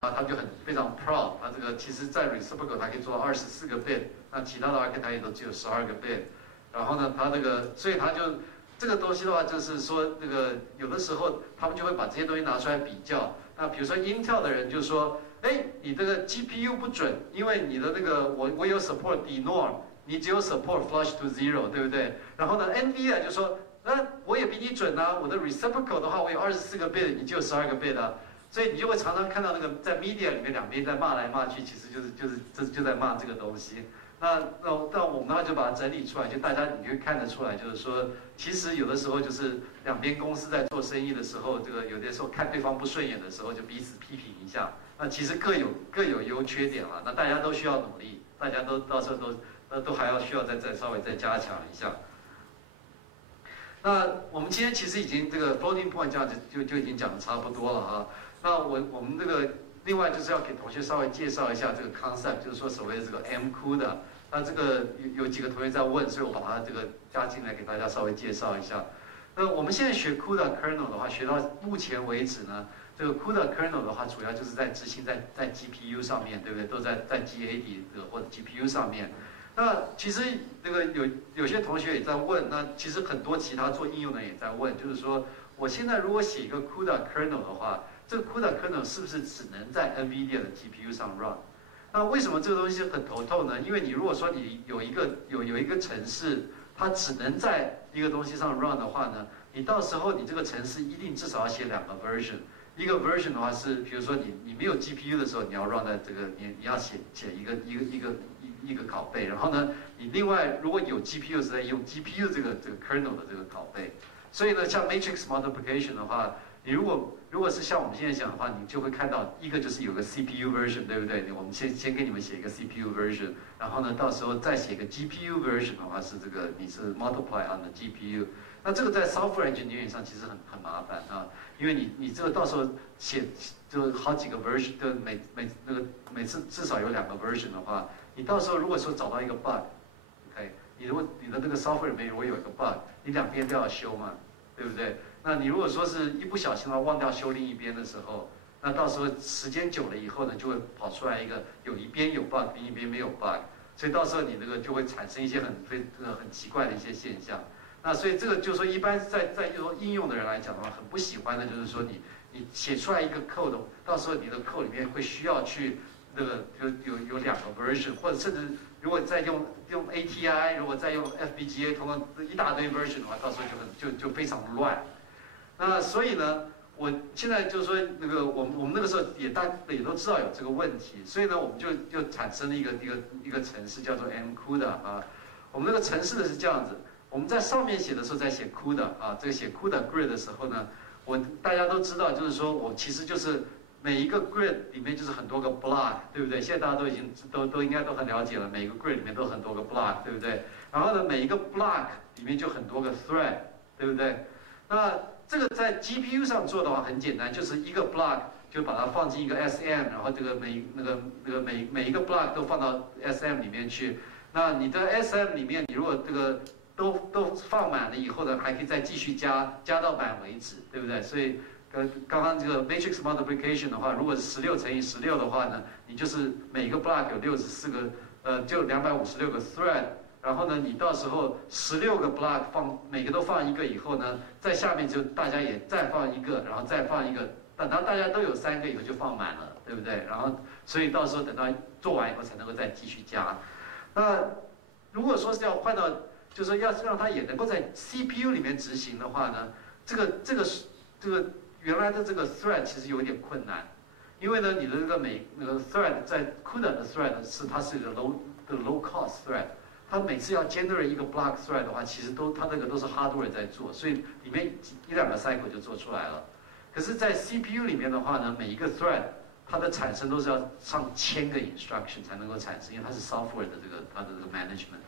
啊，他就非常 proud，他这个其实在 reciprocal 它可以做到24个 bit， 那其他的 archetype 也都只有12个 bit。然后呢，他这个，所以他就这个东西的话，就是说这个有的时候他们就会把这些东西拿出来比较。那比如说 Intel 的人就说，哎，你这个 GPU 不准，因为你的那个我有 support denorm， 你只有 support flush to zero， 对不对？然后呢 ，NVIDIA 就说，我也比你准啊，我的 reciprocal 的话，我有24个 bit， 你就有12个 bit 啊。所以你就会常常看到那个在 media 里面两边在骂来骂去，其实就在骂这个东西。那我们的话就把它整理出来，就大家你就看得出来，就是说，其实有的时候就是两边公司在做生意的时候，这个有的时候看对方不顺眼的时候，就彼此批评一下。那其实各有优缺点了，那大家都需要努力，大家都到时候都还要需要再稍微再加强一下。那我们今天其实已经这个 floating point 这样子就已经讲的差不多了哈。那我们这个另外就是要给同学稍微介绍一下这个 concept， 就是说所谓的这个 M-CUDA。那这个有几个同学在问，所以我把它这个加进来给大家稍微介绍一下。那我们现在学 CUDA kernel 的话，学到目前为止呢，这个 CUDA kernel 的话，主要就是在执行在 GPU 上面，对不对？都在GAD 或者 GPU 上面。那其实这个有些同学也在问，那其实很多其他做应用的人也在问，就是说我现在如果写一个 CUDA kernel 的话，这个 CUDA kernel 是不是只能在 NVIDIA 的 GPU 上 run？ 那为什么这个东西很头痛呢？因为你如果说你有一个程式，它只能在一个东西上 run 的话呢，你到时候你这个程式一定至少要写2个 version。一个 version 的话是，比如说你没有 GPU 的时候，你要 run 在这个你要写一个拷贝，然后呢，你另外如果有 GPU 是在用 GPU 这个 kernel 的这个拷贝。所以呢，像 matrix multiplication 的话，你如果是像我们现在讲的话，你就会看到一个就是有个 CPU version， 对不对？我们先给你们写一个 CPU version， 然后呢，到时候再写一个 GPU version 的话是这个你是 multiply on the GPU。那这个在 software engineering 上其实很麻烦啊，因为你这个到时候写就好几个 version， 就每次至少有2个 version 的话，你到时候如果说找到一个 bug，OK， 你如果你的这个 software 里面如果有一个 bug， 你两边都要修嘛，对不对？那你如果说是一不小心的话忘掉修另一边的时候，那到时候时间久了以后呢，就会跑出来一个有一边有 bug， 另一边没有 bug， 所以到时候你这个就会产生一些很奇怪的一些现象。那所以这个就是说，一般在应用的人来讲的话，很不喜欢的就是说你写出来一个 code， 到时候你的 code 里面会需要去那个有2个 version， 或者甚至如果再用 ATI， 如果再用 FPGA， 通过一大堆 version 的话，到时候就非常乱。那所以呢，我现在就是说那个我们那个时候也都知道有这个问题，所以呢，我们就产生了一个程式叫做 M-CUDA 啊。我们那个程式的是这样子。我们在上面写的时候在写 CUDA 啊，这个写 CUDA grid 的时候呢，大家都知道，就是说我其实就是每一个 grid 里面就是很多个 block， 对不对？现在大家都已经都应该都很了解了，每一个 grid 里面都很多个 block， 对不对？然后呢，每一个 block 里面就很多个 thread， 对不对？那这个在 GPU 上做的话很简单，就是一个 block 就把它放进一个 SM， 然后这个每一个 block 都放到 SM 里面去。那你的 SM 里面，你如果这个都放满了以后呢，还可以再继续加到满为止，对不对？所以刚刚这个 matrix multiplication 的话，如果是16乘以16的话呢，你就是每个 block 有64个，就256个 thread， 然后呢，你到时候16个 block 每个都放一个以后呢，在下面就大家也再放一个，然后再放一个，等到大家都有3个以后就放满了，对不对？然后所以到时候等到做完以后才能够再继续加。那如果说是要换到就是要让它也能够在 CPU 里面执行的话呢，这个原来的这个 thread 其实有一点困难，因为呢，你的那个 thread 在 CUDA 的 thread 它是一个 low cost thread， 它每次要 generate 一个 block thread 的话，其实它那个都是 hardware 在做，所以里面1-2个 cycle 就做出来了。可是，在 CPU 里面的话呢，每一个 thread 它的产生都是要上1000个 instruction 才能够产生，因为它是 software 的它的这个 management。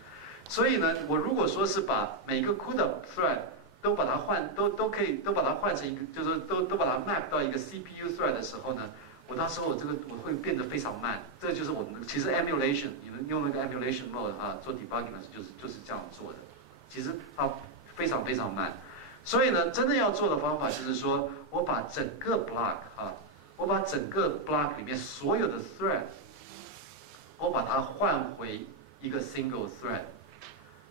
所以呢，我如果说是把每个 CUDA thread 都把它都把它换成一个，就是都把它 map 到一个 CPU thread 的时候呢，我到时候我会变得非常慢。这就是我们其实 emulation， 你们用那个 emulation mode 啊做 debugging 的时候就是这样做的。其实它非常慢。所以呢，真正要做的方法就是说我把整个 block 啊，我把整个 block 里面所有的 thread， 我把它换回一个 single thread。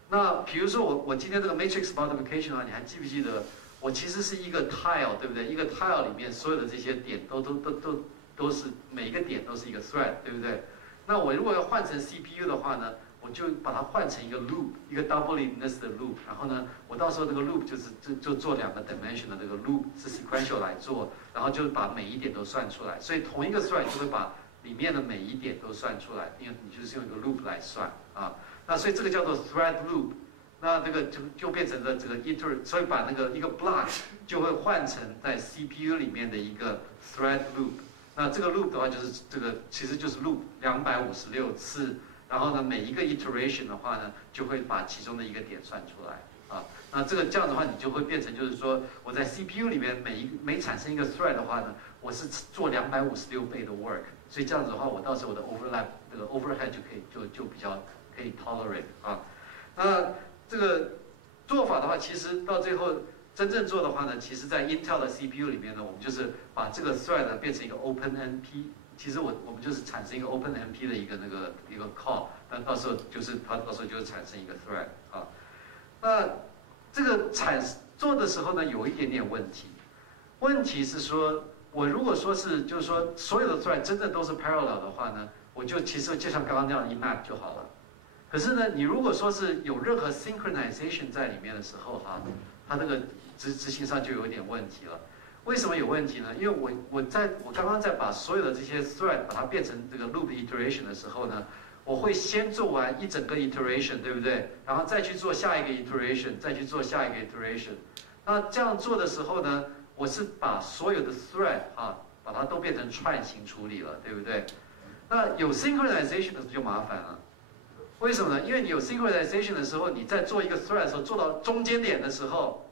那比如说我今天这个 matrix multiplication 啊，你还记不记得？我其实是一个 tile， 对不对？一个 tile 里面所有的这些点都是每一个点都是一个 thread， 对不对？那我如果要换成 CPU 的话呢，我就把它换成一个 loop， 一个 doubly nested loop。然后呢，我到时候这个 loop 就做2个 dimension 的这个 loop 是 sequential 来做，然后就把每一点都算出来。所以同一个 thread 就会把里面的每一点都算出来，因为你就是用一个 loop 来算啊。那所以这个叫做 thread loop。那这个就变成了这个 所以把那个一个 block 就会换成在 CPU 里面的一个 thread loop。那这个 loop 的话就是这个其实就是 loop 256次，然后呢每一个 iteration 的话呢就会把其中的一个点算出来啊。那这样的话你就会变成就是说我在 CPU 里面每产生一个 thread 的话呢，我是做256倍的 work， 所以这样子的话我到时候我的 overhead 就比较可以 tolerate 啊。那这个做法的话，其实到最后真正做的话呢，其实在 Intel 的 CPU 里面呢，我们就是把这个 thread 呢变成一个 OpenMP。其实我们就是产生一个 OpenMP 的一个call， 那到时候它到时候就会产生一个 thread 啊。那这个做的时候呢，有一点点问题。问题是说，我如果说就是说所有的 thread 真正都是 parallel 的话呢，我其实就像刚刚那样一 map 就好了。可是呢，你如果说是有任何 synchronization 在里面的时候哈，它这个执行上就有一点问题了。为什么有问题呢？因为我刚刚在把所有的这些 thread 把它变成这个 loop iteration 的时候呢，我会先做完一整个 iteration， 对不对？然后再去做下一个 iteration， 再去做下一个 iteration。那这样做的时候呢，我是把所有的 thread 把它都变成串行处理了，对不对？那有 synchronization 的时候就麻烦了。为什么呢？因为你有 synchronization 的时候，你在做一个 thread 的时候，做到中间点的时候，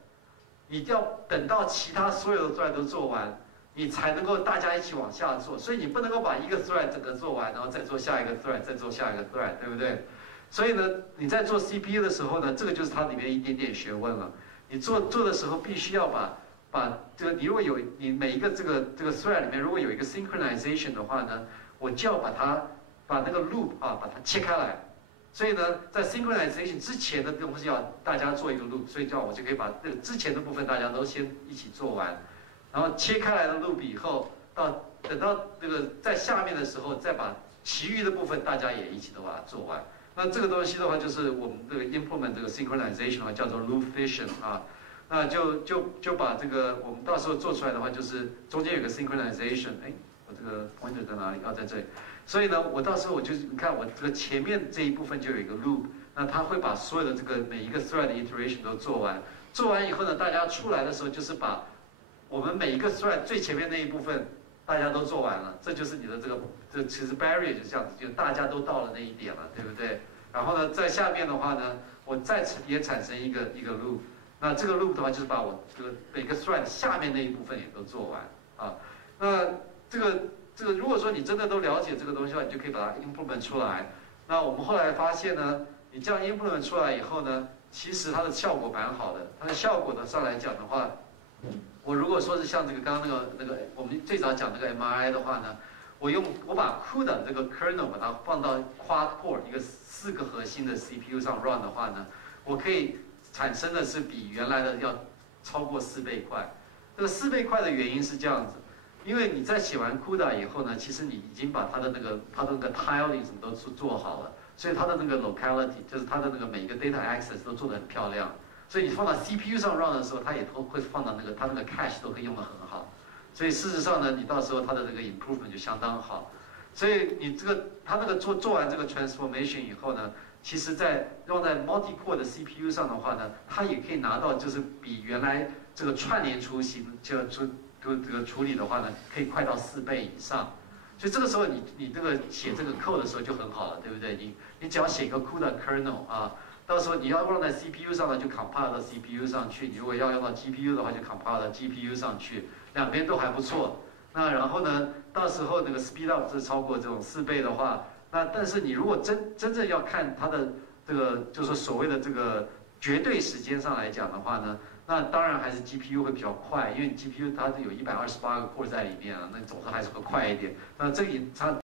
你要等到其他所有的 thread 都做完，你才能够大家一起往下做。所以你不能够把一个 thread 整个做完，然后再做下一个 thread， 再做下一个 thread， 对不对？所以呢，你在做 CPU 的时候呢，这个就是它里面一点点学问了。你做的时候必须要把这个，你如果有你每一个这个 thread 里面如果有一个 synchronization 的话呢，我就要把那个 loop 把它切开来。所以呢，在 synchronization 之前的东西要大家做一个 loop， 所以我就可以把这个之前的部分大家都先一起做完，然后切开来的 loop 以后，等到这个在下面的时候，再把其余的部分大家也一起都把它做完。那这个东西的话，就是我们这个 implement 这个 synchronization 的话，叫做 loop fission 啊。那就把这个我们到时候做出来的话，就是中间有个 synchronization， 哎，我这个 pointer 在哪里？在这里。所以呢，我到时候你看我这个前面这一部分就有一个 loop， 那它会把所有的这个每一个 thread 的 iteration 都做完。做完以后呢，大家出来的时候就是把我们每一个 thread 最前面那一部分大家都做完了，这就是你的这其实 barrier 就这样子，就大家都到了那一点了，对不对？然后呢，在下面的话呢，我也产生一个 loop， 那这个 loop 的话就是把我这个每个 thread 下面那一部分也都做完啊。那这个如果说你真的都了解这个东西的话，你就可以把它 implement 出来。那我们后来发现呢，你这样 implement 出来以后呢，其实它的效果蛮好的。它的效果呢上来讲的话，我如果说是像这个刚刚那个我们最早讲那个 MRI 的话呢，我把 CUDA 这个 kernel 把它放到 quad core 一个4个核心的 CPU 上 run 的话呢，我可以产生的是比原来的要超过4倍快。这个4倍快的原因是这样子。因为你在写完 CUDA 以后呢，其实你已经把它的那个 tiling 什么都做好了，所以它的那个 locality 就是它的那个每一个 data access 都做得很漂亮，所以你放到 CPU 上 run 的时候，它也会放到它那个 cache 都可以用得很好，所以事实上呢，你到时候它的这个 improvement 就相当好，所以你它那个做完这个 transformation 以后呢，其实用在 multi core 的 CPU 上的话呢，它也可以拿到就是比原来这个串联雏形这个处理的话呢，可以快到4倍以上，所以这个时候你这个写这个 code 的时候就很好了，对不对？你只要写个 CUDA kernel 啊，到时候你要用在 CPU 上呢，就 compile 到 CPU 上去；你如果要用到 GPU 的话，就 compile 到 GPU 上去，两边都还不错。那然后呢，到时候那个 speed up 是超过这种4倍的话，那但是你如果真正要看它的这个就是所谓的这个绝对时间上来讲的话呢，那当然还是 GPU 会比较快，因为 GPU 它有128个 core 在里面啊，那总是还是会快一点。那这里它